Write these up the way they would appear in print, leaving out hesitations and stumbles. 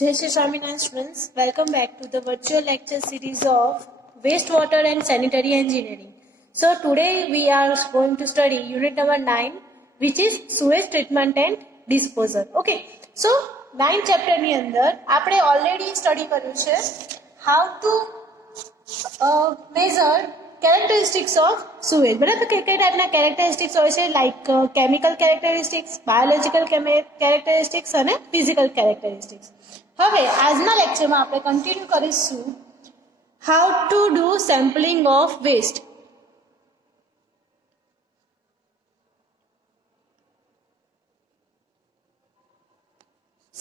Jai Shri Swaminarayan students, welcome back to the virtual lecture series of Wastewater and Sanitary Engineering. So today we are going to study unit number 9, which is sewage treatment and disposal. Okay, so 9 chapter ની અંદર આપણે already study કર્યું છે how to measure characteristics of sewage. બરાબર કે કઈ ટાઈપના characteristics હોય છે like chemical characteristics, biological characteristics અને physical characteristics. હવે આજના લેક્ચરમાં આપણે કન્ટિન્યુ કરીશું how to do sampling of waste.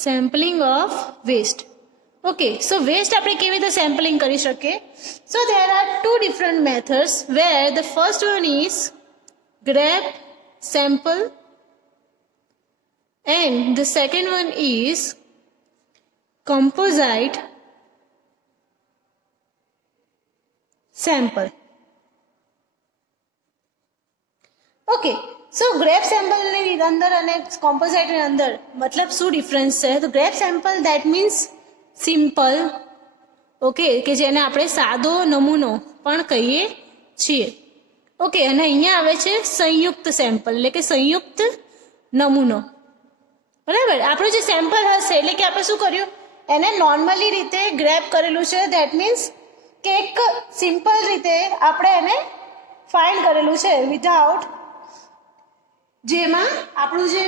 Sampling of waste. Okay, so waste આપણે કેવી રીતે sampling કરી શકીએ? So there are two different methods where the first one is grab sample and the second one is composite sample. Okay, so grab sample ની અંદર અને composite ની અંદર મતલબ શું ડિફરન્સ છે? તો grab sample that means simple, okay, કે જેને આપણે સાદો નમૂનો પણ કહીએ છીએ. ઓકે, અને અહીંયા આવે છે સંયુક્ત સેમ્પલ એટલે કે સંયુક્ત નમૂનો. બરાબર, આપણું જે સેમ્પલ હશે એટલે કે આપણે શું કર્યું, એને નોર્મલી રીતે ગ્રેબ કરેલું છે. ધેટ મીન્સ કે એક સિમ્પલ રીતે આપણે એને ફાઇન્ડ કરેલું છે વિધાઉટ, જેમાં આપણું જે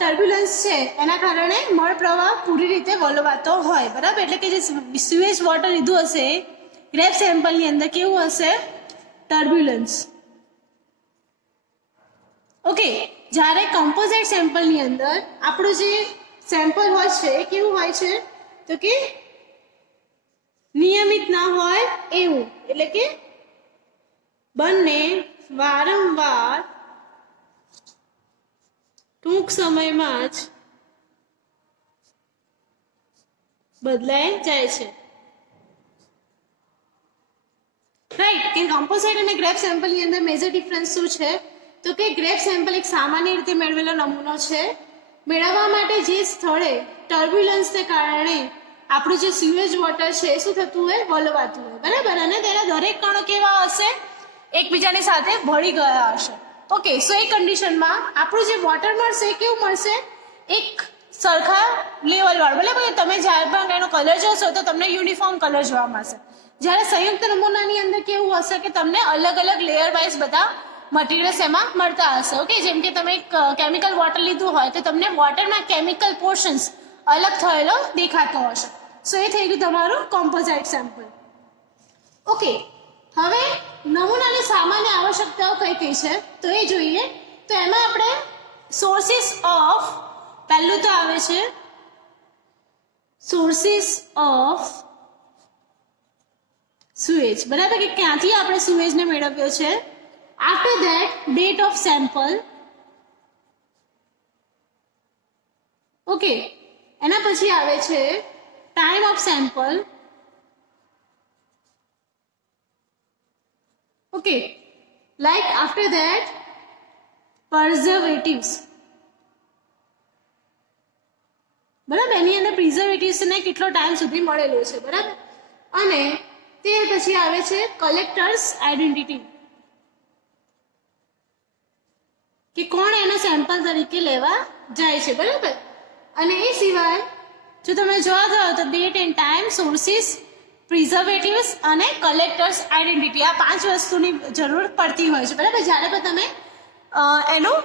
ટર્બ્યુલન્સ છે એના કારણે મળ પ્રવાહ પૂરી રીતે વલોવાતો હોય. બરાબર, એટલે કે જે સ્યુએજ વોટર લીધું હશે ગ્રેબ સેમ્પલની અંદર કેવું હશે, ટર્બ્યુલન્સ. ઓકે, જ્યારે કમ્પોઝિટ સેમ્પલની અંદર આપણું જે સેમ્પલ હોય છે એ કેવું હોય છે, તો કે નિયમિત ના હોય એવું, એટલે કે બંને વારંવાર ટૂંક સમયમાં જ બદલાઈ જાય છે. રાઈટ, કે કમ્પોઝિટ અને ગ્રેબ સેમ્પલની અંદર મેજર ડિફરન્સ શું છે, તો કે ગ્રેબ સેમ્પલ એક સામાન્ય રીતે મેળવેલો નમૂનો છે. મેળવવા માટે જે સ્થળે ટર્બ્યુલન્સને કારણે આપણું જે સ્યુએજ વોટર છે એ શું થતું હોય, વલોવાતું હોય. બરાબર, અને તેના દરેક કણો કેવા હશે, એકબીજાની સાથે ભળી ગયા હશે. ઓકે, સો એ કન્ડિશનમાં આપણું જે વોટર મળશે એ કેવું મળશે, એક સરખા લેવલવાળું. બરાબર, તમે જ્યારે પણ એનો કલર જોશો તો તમને યુનિફોર્મ કલર જોવા મળશે. જ્યારે સંયુક્ત નમૂનાની અંદર કેવું હશે કે તમને અલગ અલગ લેયર વાઇઝ બધા મટીરિયલ્સ એમાં મળતા હશે. ઓકે, જેમ કે તમે કેમિકલ વોટર લીધું હોય તો તમને વોટરમાં કેમિકલ પોર્શન્સ અલગ થયેલો દેખાતો હશે. સો એ થઈ ગયું તમારું કોમ્પોઝાઇટ સેમ્પલ. ઓકે, હવે નમૂનાની સામાન્ય આવશ્યકતાઓ કઈ કઈ છે તો એ જોઈએ. તો એમાં આપણે સોર્સિસ ઓફ, પહેલું તો આવે છે સોર્સિસ ઓફ સુએજ. બરાબર, કે ક્યાંથી આપણે સુએજને મેળવ્યો છે. After that date of sample. Okay, એના પછી આવે છે time of sample. Okay, like after that preservatives. બરાબર, એની અંદર પ્રિઝર્વેટિવ્સને કેટલો ટાઈમ સુધી મળેલો છે. બરાબર, અને તે પછી આવે છે કલેક્ટર્સ આઈડેન્ટિટી, કે કોણ એના સેમ્પલ તરીકે લેવા જાય છે. બરાબર, અને એ સિવાય જો તમે જોવા જાઓ તો date end time, sources, preservatives અને કલેક્ટર્સ આઈડેન્ટિટી, આ 5 વસ્તુની જરૂર પડતી હોય છે. બરાબર, જ્યારે પણ તમે એનું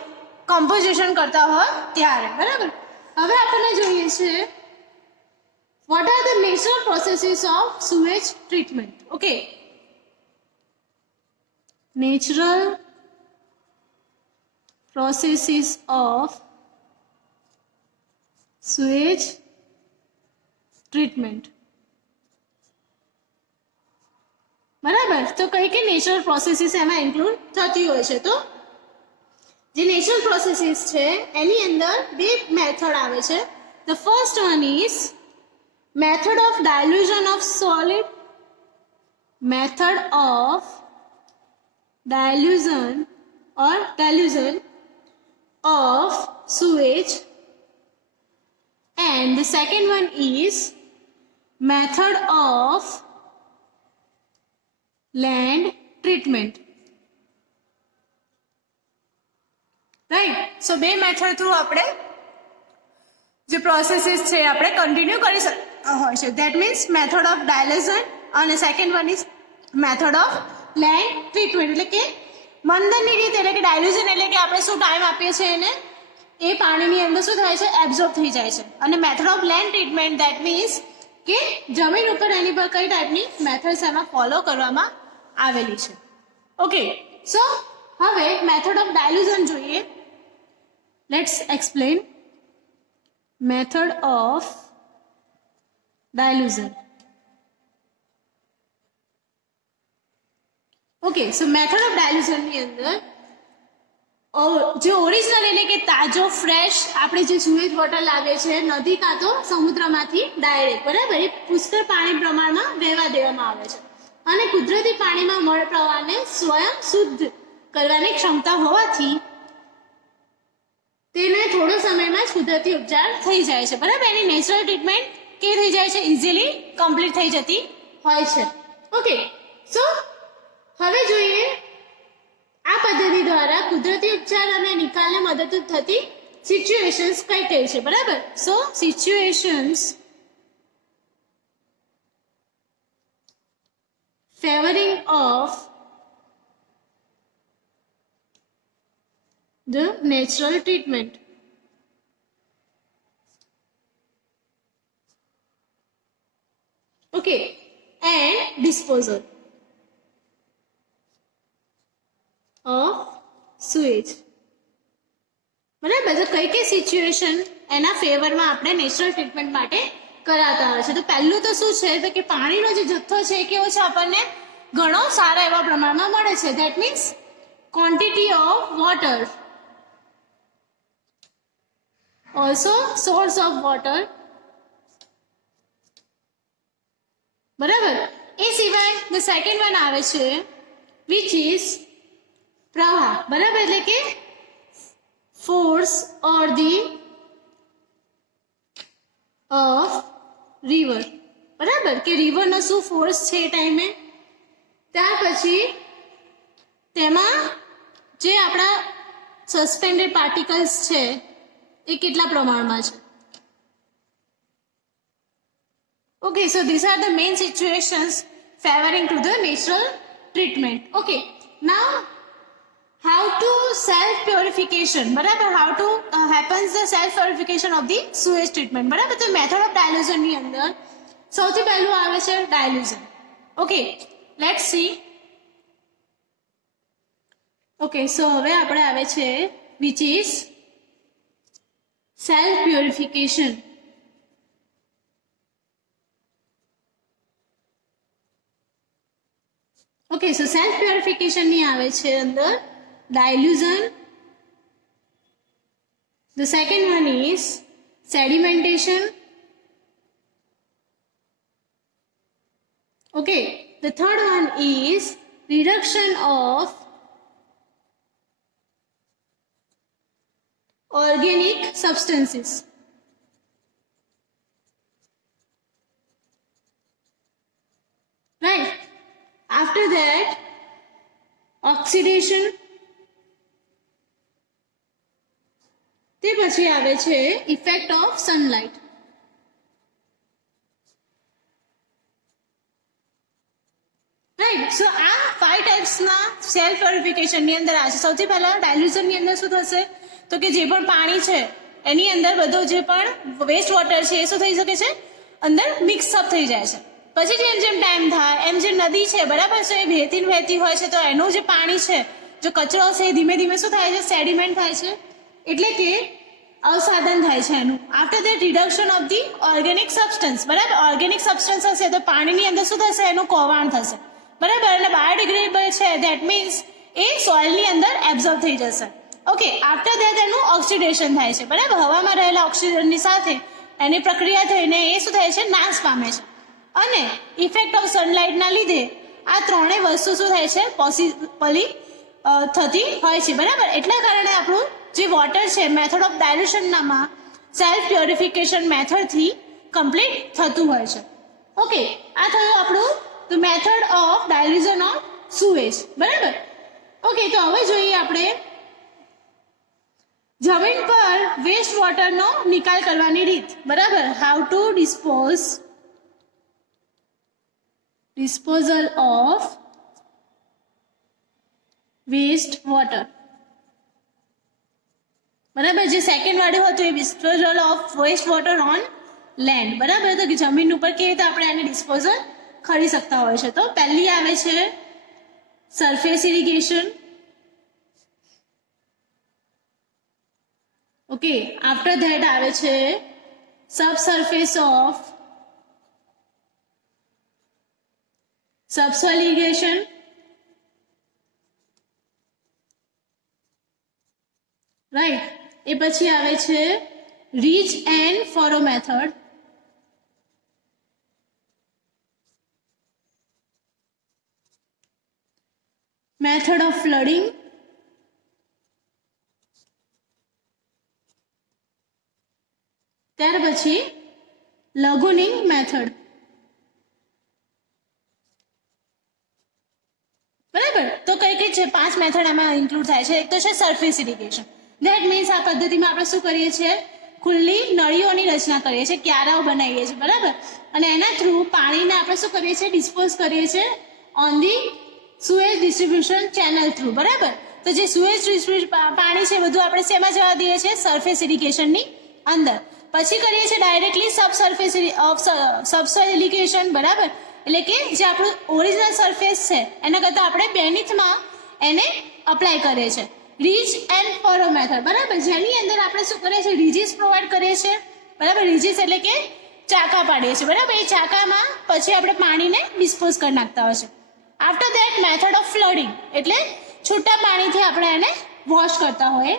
કમ્પોઝિશન કરતા હોય ત્યારે. બરાબર, હવે આપણને જોઈએ છે what are the natural processes of sewage treatment. Okay, natural processes of sewage treatment. બરાબર, તો કઈ કે નેચરલ પ્રોસેસીસ એમાં ઇન્ક્લુડ થતી હોય છે. તો જે નેચરલ પ્રોસેસીસ છે એની અંદર બે મેથડ આવે છે. The first one is method of dilution of solid, method of dilution of sewage, and the second one is method of land treatment. Right. So બે મેથડ થ્રુ આપણે જે પ્રોસેસીસ છે આપણે કન્ટિન્યુ કરી હોય છે. ધેટ મીન્સ મેથડ ઓફ ડાયલ્યુઝન અને second one is method of land treatment. એટલે કે મંદનની રીત, એટલે કે ડાયલ્યુઝન એટલે કે આપણે શું ટાઈમ આપીએ છીએ એને એ પાણીની અંદર શું થાય છે, એબ્ઝોર્બ થઈ જાય છે. અને method of land treatment that means કે જમીન ઉપર એની પર કઈ ટાઈપની મેથડ્સ એમાં ફોલો કરવામાં આવેલી છે. ઓકે, સો હવે મેથડ ઓફ ડાયલ્યુઝન જોઈએ. Let's explain method of dilution. Okay, so method of ડાયલ્યુઝનની અંદર જે ઓરિજિનલ એટલે કે તાજો ફ્રેશ આપણે જે સુએજ વોટર લાવીએ છીએ નદી કાં તો સમુદ્રમાંથી ડાયરેક્ટ, બરાબર, એ પુષ્કળ પાણી પ્રમાણમાં વહેવા દેવામાં આવે છે. અને કુદરતી પાણીમાં મળ પ્રવાહને સ્વયં શુદ્ધ કરવાની ક્ષમતા હોવાથી તેને થોડો સમયમાં જ કુદરતી ઉપચાર થઈ જાય છે, બરાબર. એની નેચરલ ટ્રીટમેન્ટ કે થઈ જાય છે, ઇઝીલી કમ્પ્લીટ થઈ જતી હોય છે. ઓકે, સો હવે જોઈએ આ પદ્ધતિ દ્વારા કુદરતી ઉપચાર અને નિકાલને મદદરૂપ થતી સિચ્યુએશન્સ કઈ કઈ છે, બરાબર. સો situations favoring of the natural treatment. Okay, and disposal of sewage. બરાબર. તો કઈ કઈ સિચ્યુએશન એના ફેવરમાં આપણે નેચરલ ટ્રીટમેન્ટ માટે કરાતા હોય છે. તો પહેલું તો શું છે, તો કે પાણીનો જે જથ્થો છે કેવો છે, આપણને ઘણો સારા એવા પ્રમાણમાં મળે છે. That means quantity of water, also source of water, બરાબર. એ સિવાય ધ સેકન્ડ વન આવે છે વિચ ઇઝ પ્રવાહ, બરાબર. એટલે કે force or the of river, બરાબર, કે રિવરનો શું ફોર્સ છે એ ટાઈમે. ત્યાર પછી તેમાં જે આપણા સસ્પેન્ડેડ પાર્ટિકલ્સ છે એ કેટલા પ્રમાણમાં છે. Okay, so this are the main situations favouring to the natural treatment. Okay, now how to self purification, બરાબર. how to happens the self purification of the sewage treatment, બરાબર. તો મેથડ ઓફ ડાયલ્યુઝન ની અંદર સૌથી પહેલું આવે છે dilution. Okay, let's see. Okay, so હવે આપણે આવે છે which is self purification. Okay, so self purification ની આવે છે અંદર dilution. The second one is sedimentation. Okay, the third one is reduction of organic substances. Right. After that, oxidation. તે પછી આવે છે ઇફેક્ટ ઓફ સનલાઇટ. રાઈટ. સો આ 5 ટાઈપ્સના self પ્યોરિફિકેશનની અંદર આવે છે. સૌથી પહેલા ડાયલ્યુશનની અંદર શું થશે, તો કે જે પણ પાણી છે એની અંદર બધો જે પણ વેસ્ટ વોટર છે એ શું થઈ શકે છે, અંદર મિક્સઅપ થઈ જાય છે. પછી જેમ જેમ ટાઈમ થાય એમ જે નદી છે, બરાબર છે, એ વહેતી હોય છે, તો એનું જે પાણી છે, જો કચરો છે, ધીમે ધીમે શું થાય છે, સેડિમેન્ટ થાય છે, એટલે કે અવસાદન થાય છે એનું. After that reduction of the organic substance, બરાબર. ઓર્ગેનિક સબસ્ટન્સ હશે તો પાણીની અંદર શું થશે, એનું કોવાણ થશે, બરાબર. અને બાયોડિગ્રેડેબલ છે ધેટ મીન્સ એ સોઇલની અંદર એબ્ઝોર્બ થઈ જશે. ઓકે, આફ્ટર ધેટ એનું ઓક્સિડેશન થાય છે, બરાબર. હવામાં રહેલા ઓક્સિજનની સાથે એની પ્રક્રિયા થઈને એ શું થાય છે, નાશ પામે છે. અને ઇફેક્ટ ઓફ સનલાઇટના લીધે આ ત્રણેય વસ્તુ શું થાય છે, પોસિબલી થતી હોય છે, બરાબર. એટલા કારણે આપણું જે વોટર છે મેથડ ઓફ ડાયલ્યુશનમાં સેલ્ફ પ્યોરિફિકેશન મેથડથી કમ્પ્લીટ થતું હોય છે. ઓકે, આ થયું આપણું the method of dilution of sewage. બરાબર. ઓકે, તો હવે જોઈએ આપણે જમીન પર વેસ્ટ વોટરનો નિકાલ કરવાની રીત. બરાબર. How to disposal of waste water. બરાબર. જે સેકન્ડ વાળું હતું એ disposal of waste water on land. બરાબર. તો જમીન ઉપર કેવી રીતે આપણે આને ડિસ્પોઝલ કરી શકતા હોય છે. તો પહેલી આવે છે surface irrigation. Okay, after that આવે છે subsurface of subsoil irrigation. Right. એ પછી આવે છે ridge and furrow method. Method of flooding. ત્યાર પછી લગુનિંગ મેથડ. બરાબર. તો કઈ કઈ છે 5 મેથડ આમાં ઇન્ક્લુડ થાય છે. એક તો છે સરફેસ ઇરિગેશન. ધેટ મીન્સ આ પદ્ધતિમાં આપણે શું કરીએ છીએ, ખુલ્લી નળીઓની રચના કરીએ છીએ, ક્યારાઓ બનાવીએ છીએ. બરાબર. અને એના થ્રુ પાણીને આપણે શું કરીએ છીએ, ડિસ્પોઝ કરીએ છીએ on the sewage distribution channel through. બરાબર. તો જે સુએજ પાણી છે બધું આપણે શેમાં જવા દઈએ છીએ, સરફેસ ઇરિગેશનની અંદર. પછી કરીએ છીએ ડાયરેક્ટલી સબસોઇલ ઇરિગેશન. બરાબર. એટલે કે જે આપણું ઓરિજિનલ સરફેસ છે એના કરતાં આપણે બેનીથમાં એને અપ્લાય કરીએ છીએ. Ridge and furrow method. બરાબર. જેની અંદર આપણે શું કરીએ છીએ, રીજીસ પ્રોવાઈડ કરીએ છીએ. બરાબર. રીજીસ એટલે કે ચાકા પાડીએ છીએ. બરાબર. એ ચાકામાં પછી આપણે પાણીને ડિસ્પોઝ કરી નાખતા હોય છે. After that method of flooding એટલે છૂટા પાણીથી આપણે એને વોશ કરતા હોઈએ.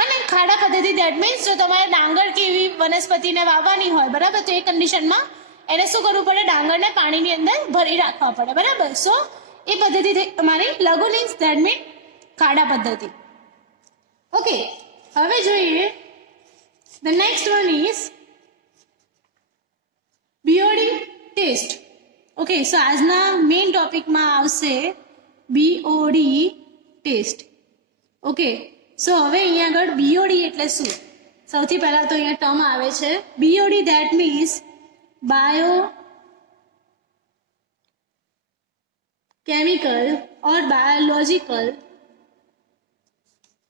અને ખાડા પદ્ધતિ ધેટ મીન્સ જો તમારે ડાંગર કે એવી વનસ્પતિને વાવવાની હોય. બરાબર. તો એ કન્ડિશનમાં એને શું કરવું પડે, ડાંગરને પાણીની અંદર ભરી રાખવા પડે. બરાબર. સો એ પદ્ધતિ તમારી લઘુનિંગ ધેટ મીન ખાડા પદ્ધતિ. ઓકે, હવે જોઈએ the next one is BOD test. Okay, so આજના મેઇન ટોપિકમાં આવશે બીઓડી ટેસ્ટ. ઓકે, સો હવે અહીંયા આગળ બીઓડી એટલે શું, સૌથી પહેલા તો અહીંયા ટર્મ આવે છે BOD that means biochemical or biological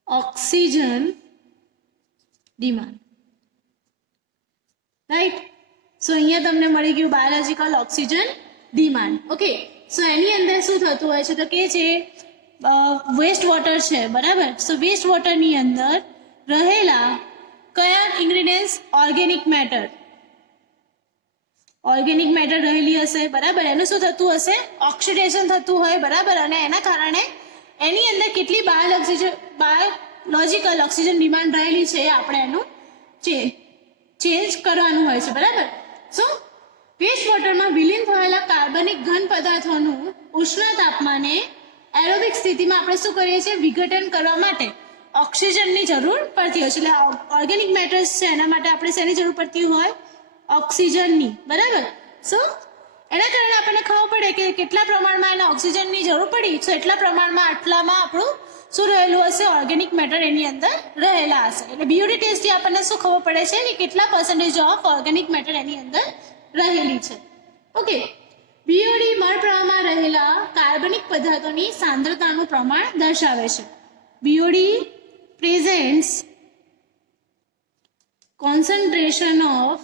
oxygen demand. Right. So અહીંયા તમને મળી ગયું biological oxygen demand. Okay, so એની અંદર શું થતું હોય છે તો કે છે વેસ્ટ વોટર છે. બરાબર. સો વેસ્ટ વોટરની અંદર રહેલા કયા ઇન્ગ્રેડિયન્ટ્સ, ઓર્ગેનિક મેટર રહેલી હશે. બરાબર. એનું શું થતું હશે, ઓક્સિડેશન થતું હોય. બરાબર. અને એના કારણે એની અંદર કેટલી બાયોલોजिकल ઓક્સિજન ડિમાન્ડ રહેલી છે આપણે એનું ચેન્જ કરવાનું હોય છે. બરાબર. સો વેસ્ટ વોટરમાં વિલીન થયેલા કાર્બનિક ઘન પદાર્થોનું ઉષ્ણ તાપમાને એરોબિક સ્થિતિમાં આપણે શું કરીએ છીએ, વિઘટન કરવા માટે ઓક્સિજનની જરૂર પડતી હોય છે. એટલે ઓર્ગેનિક મેટર્સ છે એના માટે આપણે શેની જરૂર પડતી હોય, ઓક્સિજનની. બરાબર. સો એના કારણે આપણને ખબર પડે કે કેટલા પ્રમાણમાં એને ઓક્સિજનની જરૂર પડી, તો એટલા પ્રમાણમાં આટલામાં આપણું શું રહેલું હશે, ઓર્ગેનિક મેટર એની અંદર રહેલા હશે. એટલે બીઓડી ટેસ્ટથી આપણને શું ખબર પડે છે કે કેટલા પર્સન્ટેજ ઓફ ઓર્ગેનિક મેટર એની અંદર રહેલી છે. ઓકે, બીઓડી મળપ્રવાહમાં રહેલા કાર્બનિક પદાર્થોની સાંદ્રતાનું પ્રમાણ દર્શાવે છે. બીઓડી પ્રેઝેન્ટ્સ કોન્સન્ટ્રેશન ઓફ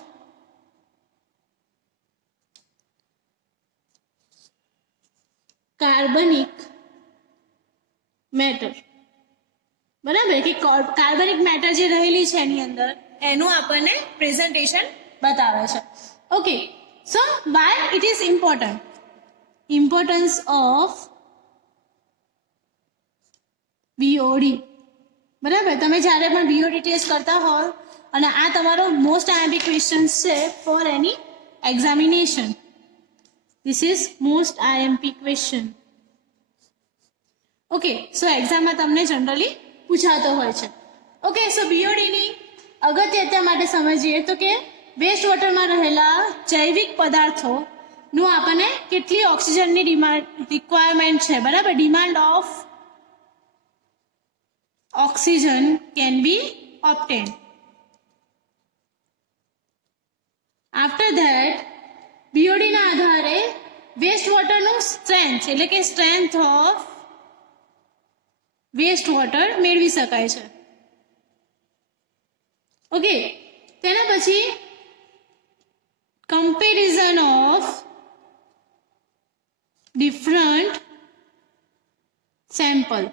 કાર્બનિક મેટર. બરાબર. કે કાર્બનિક મેટર જે રહેલી છે એની અંદર એનું આપણને પ્રેઝન્ટેશન બતાવે છે. Okay, so Y it is important, importance of BOD. બરાબર. તમે જ્યારે પણ બીઓડી ટેસ્ટ કરતા હો અને આ તમારો મોસ્ટ આઈએમપી ક્વેશ્ચન છે for any examination. This is most IMP question. Okay, so એક્ઝામમાં તમને જનરલી પૂછાતો હોય છે. ઓકે, સો બીઓડીની અગત્યતા માટે સમજીએ તો કે વેસ્ટ વોટરમાં રહેલા જૈવિક પદાર્થો નું આપણને કેટલી ઓક્સિજનની રિક્વાયરમેન્ટ છે, બરાબર. Demand of oxygen can be obtained. After that BOD ના આધારે વેસ્ટ વોટરનું સ્ટ્રેન્થ એટલે કે સ્ટ્રેન્થ ઓફ વેસ્ટ વોટર મેળવી શકાય છે. ઓકે, તેના પછી કમ્પેરિઝન ઓફ ડિફરન્ટ સેમ્પલ,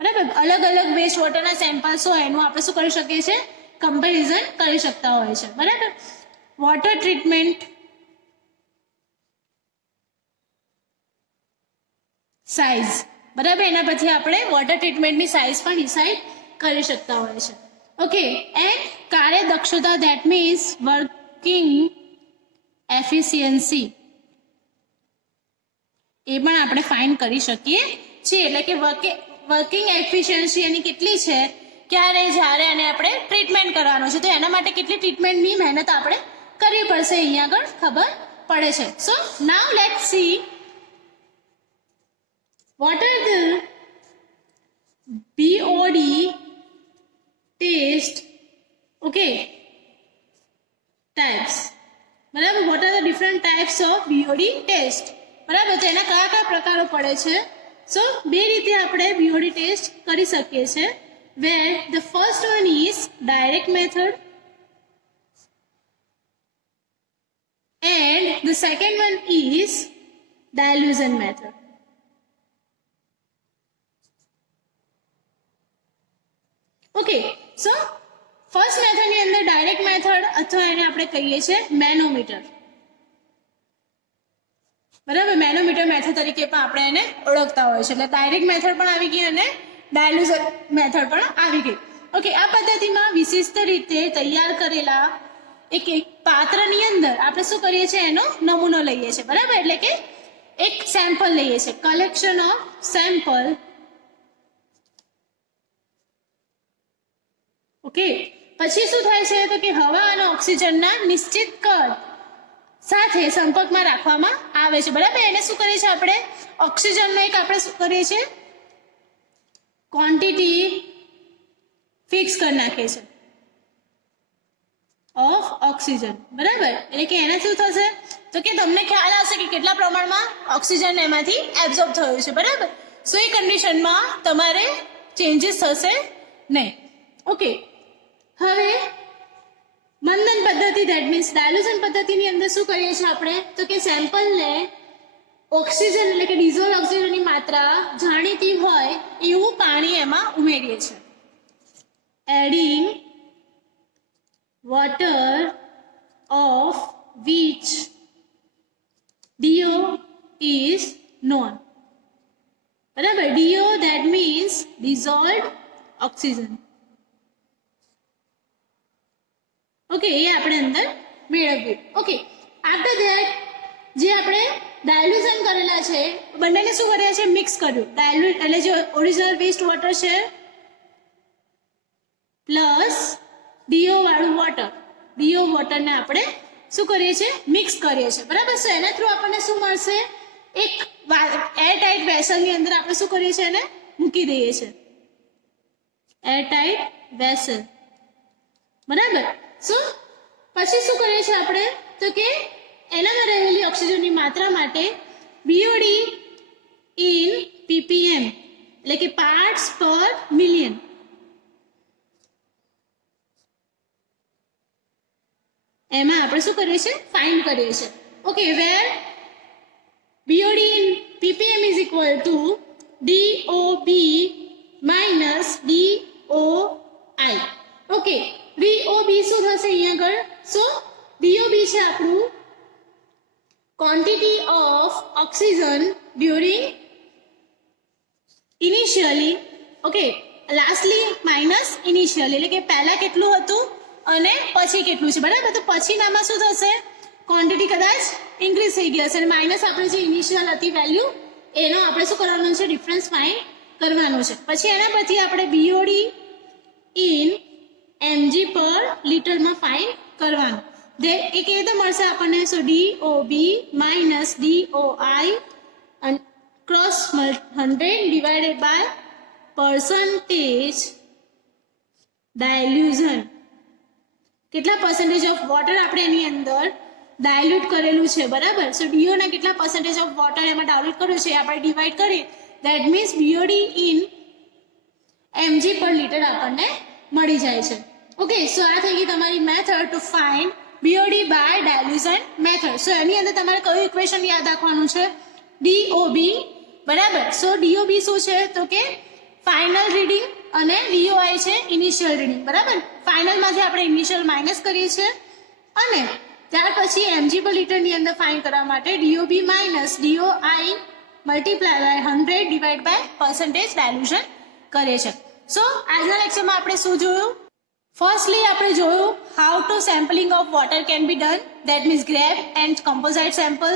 બરાબર. અલગ અલગ વેસ્ટ વોટરના સેમ્પલ્સ હોય એનું આપણે શું કરી શકીએ છીએ, કમ્પેરિઝન કરી શકતા હોય છે, બરાબર. વોટર ટ્રીટમેન્ટ સાઇઝ, બરાબર. એના પછી આપણે વોટર ટ્રીટમેન્ટની સાઇઝ પણ ડિસાઇડ કરી શકતા હોય છે. ઓકે, એન્ડ કાર્યદક્ષતા, ધેટ મીન્સ વર્કિંગ એફિશિયન્સી, એ પણ આપણે ફાઇન્ડ કરી શકીએ છીએ. એટલે કે વર્કિંગ એફિશિયન્સી એની કેટલી છે, ક્યારે જ્યારે અને આપણે ટ્રીટમેન્ટ કરવાનો છે, તો એના માટે કેટલી ટ્રીટમેન્ટની મહેનત આપણે કરવી પડશે અહીંયા આગળ ખબર પડે છે. So now let's see what are the BOD test, okay, types, બરાબર. what are the different types of BOD test, બરાબર. તો એના કયા કયા પ્રકારો પડે છે. સો બે રીતે આપણે BOD ટેસ્ટ કરી શકીએ છીએ. where the first one is direct method and the second one is dilution method. Okay, so first મેથડની અંદર ડાયરેક્ટ મેથડ અથવા એને આપણે કહીએ છીએ મેનોમીટર, બરાબર. મેનોમીટર મેથડ તરીકે પણ આપણે એને ઓળખતા હોય છે. એટલે ડાયરેક્ટ મેથડ પણ આવી ગઈ અને ડાયલ્યુઝન મેથડ પણ આવી ગઈ. ઓકે, આ પદ્ધતિમાં વિશિષ્ટ રીતે તૈયાર કરેલા એક પાત્રની અંદર આપણે શું કરીએ છીએ, એનો નમૂનો લઈએ છીએ, બરાબર. એટલે કે એક સેમ્પલ લઈએ છીએ, કલેક્શન ઓફ સેમ્પલ. ઓકે, પછી શું થાય છે, તો કે હવા અને ઓક્સિજનના નિશ્ચિત કદ સાથે સંપર્કમાં રાખવામાં આવે છે, બરાબર. એને શું કરીએ છીએ આપણે, ઓક્સિજનનો એક આપણે શું કરીએ છીએ, ક્વોન્ટિટી ફિક્સ કરી નાખીએ છીએ ઓફ ઓક્સિજન, બરાબર. એટલે કે એને શું થશે, તો કે તમને ખ્યાલ હશે કે કેટલા પ્રમાણમાં ઓક્સિજન એમાંથી એબ્ઝોર્બ થયું છે, બરાબર. સો એ કન્ડિશનમાં તમારે ચેન્જીસ થશે નહીં. ઓકે, હવે મંદન પદ્ધતિ, ધેટ મીન્સ ડાયલ્યુશન પદ્ધતિની અંદર શું કરીએ છીએ આપણે, તો કે સેમ્પલને ઓક્સિજન એટલે કે ડિઝોલ્વ ઓક્સિજનની માત્રા જાણીતી હોય એવું પાણી એમાં ઉમેરીએ છીએ. Adding water of which DO is known, બરાબર. DO that means dissolved oxygen. Okay, એ આપણે અંદર મેળવ્યું. ઓકે, આફ્ટર ધેટ જે આપણે ડાયલ્યુશન કરેલા છે બંનેને શું કર્યા છે, મિક્સ કર્યું. ડાયલ્યુટ એટલે જે ઓરિજિનલ વેસ્ટ વોટર છે પ્લસ DO વાળું વોટર, DO વોટરને આપણે શું કરીએ છીએ, મિક્સ કરીએ છીએ, બરાબર. સો એના થ્રુ આપણને શું મળશે, એક એરટાઇટ વેસલની અંદર આપણે શું કરીએ છીએ, એને મૂકી દઈએ છીએ, એરટાઇટ વેસલ, બરાબર. સો પછી શું કરીએ છીએ આપણે, તો કે એનામાં રહેલી ઓક્સિજનની માત્રા માટે BOD ઇન ppm એટલે કે પાર્ટ્સ પર મિલિયન, એમાં આપણે શું કરીએ છીએ, ફાઇન્ડ કરીએ છીએ. Okay, where BOD in ppm is equal to DOB minus DOI. Okay, DOB શું થશે અહીંયા આગળ, સો DOB છે આપણું quantity of oxygen during initially, okay, lastly minus initially, એટલે કે પહેલા કેટલું હતું અને પછી કેટલું છે, બરાબર. તો પછીનામાં શું થશે, ક્વોન્ટિટી કદાચ ઇન્ક્રીઝ થઈ ગઈ હશે અને માઇનસ આપણે જે ઇનિશિયલ હતી વેલ્યુ એનો આપણે શું કરવાનું છે, ડિફરન્સ ફાઇન્ડ કરવાનું છે. પછી એના પછી આપણે BOD ઇન mg પર લીટરમાં ફાઇન્ડ કરવાનું. એ કેવી રીતે મળશે આપણને? સો DOB minus DOI and cross 100 divided by percentage dilution. કેટલા percentage of water આપણે એની અંદર ડાયલ્યુટ કરેલું છે, બરાબર? સો DO ના કેટલા percentage of water એમાં ડાયલ્યુટ કર્યું છે આપણે ડિવાઈડ કરીએ, that means BOD in mg per liter આપણને મળી જાય છે. ઓકે, સો આ થઈ ગઈ તમારી method to find BOD by dilution method. So એની અંદર તમારે કયું ઇક્વેશન યાદ રાખવાનું છે? DOB, બરાબર? સો DOB શું છે તો કે ફાઇનલ રીડિંગ અને DOI છે ઇનિશિયલ રીડિંગ, બરાબર? ફાઇનલમાંથી આપણે ઇનિશિયલ માઇનસ કરીએ છીએ અને ત્યાર પછી mg પર લીટરની અંદર ફાઇન્ડ કરવા માટે DOB minus DOI multiply by 100 divide by percentage dilution કરીએ છીએ. સો આજના લેક્ચરમાં આપણે શું જોયું? ફર્સ્ટલી આપણે જોયું how to sampling of water can be done, that means grab and composite sample.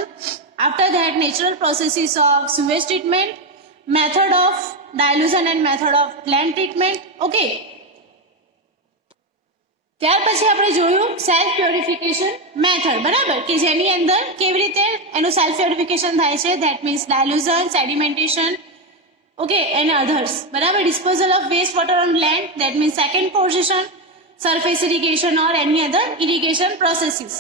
After that natural processes of sewage treatment, method of dilution and method of land treatment. Okay, ત્યાર પછી આપણે જોયું self purification method, બરાબર? કે જેની અંદર કેવી રીતે એનું સેલ્ફ પ્યોરિફિકેશન થાય છે, that means dilution, sedimentation, okay, and others, બરાબર? Disposal of waste water on land, that means second position, surface irrigation or any other irrigation processes.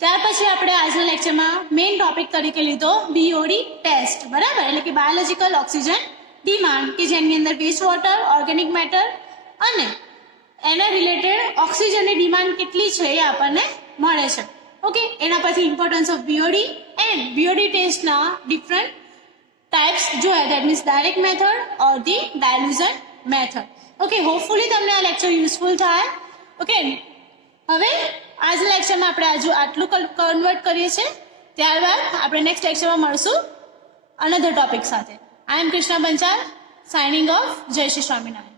ત્યાર પછી આપણે આજના લેક્ચરમાં મેઇન ટોપિક તરીકે લીધો BOD ટેસ્ટ, બરાબર? એટલે કે બાયોલોજિકલ ઓક્સિજન ડિમાન્ડ, કે જેની અંદર વેસ્ટ વોટર, ઓર્ગેનિક મેટર અને એના રિલેટેડ ઓક્સિજનની ડિમાન્ડ કેટલી છે એ આપણને મળે છે. ઓકે, એના પછી importance of BOD and BOD ટેસ્ટના ડિફરન્ટ ટાઈપ્સ જોયા, that means direct method or the ડાયલ્યુશન method. Okay, hopefully તમને આ લેક્ચર યુઝફુલ થાય. ઓકે, હવે આજના લેક્ચરમાં આપણે આટલું કન્વર્ટ કરીએ છીએ, ત્યારબાદ આપણે નેક્સ્ટ લેક્ચરમાં મળશું અનધર ટોપિક સાથે. આઈ એમ કૃષ્ણા બંચાલ, સાઇનિંગ ઓફ. જય શ્રી સ્વામિનારાયણ.